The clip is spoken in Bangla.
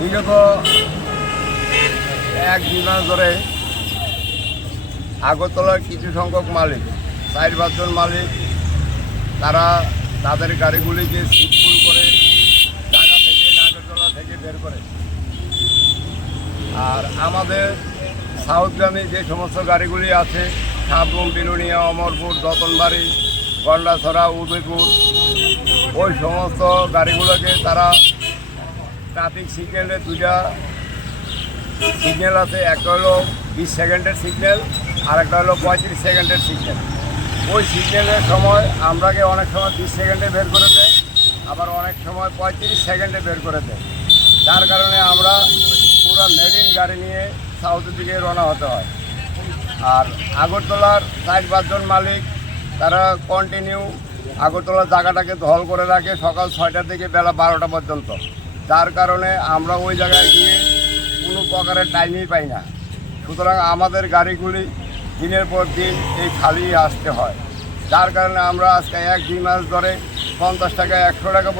বিগত এক দুই মাস ধরে আগরতলার কিছু সংখ্যক মালিক, চার পাঁচজন মালিক, তারা তাদের গাড়িগুলিকে সিটফুল করে জায়গা থেকে নাগরতলা থেকে বের করে। আর আমাদের সাউথগ্রামে যে সমস্ত গাড়িগুলি আছে সাবরুম বিলুনিয়া অমরপুর, দতনবাড়ি, গন্ডাছড়া, উদয়পুর, ওই সমস্ত গাড়িগুলোকে তারা ট্রাফিক সিগন্যালে দুইটা সিগন্যাল আছে। একটা হলো বিশ সেকেন্ডের সিগন্যাল আর একটা হলো পঁয়ত্রিশ সেকেন্ডের সিগন্যাল ওই সিগন্যালের সময় আমরাকে অনেক সময় বিশ সেকেন্ডে বের করে দেয়, আবার অনেক সময় পঁয়ত্রিশ সেকেন্ডে বের করে দেয়। যার কারণে আমরা পুরো মেডিন গাড়ি নিয়ে সাউথের দিকে রওনা হতে হয়। আর আগরতলার চার পাঁচজন মালিক, তারা কন্টিনিউ আগরতলার জায়গাটাকে ধল করে রাখে সকাল ছয়টা থেকে বেলা বারোটা পর্যন্ত। যার কারণে আমরা ওই জায়গায় গিয়ে কোনো প্রকারের টাইমই পাই না। সুতরাং আমাদের গাড়িগুলি দিনের পর দিন এই খালি আসতে হয়। যার কারণে আমরা আজকে এক দুই মাস ধরে পঞ্চাশ টাকা, একশো টাকা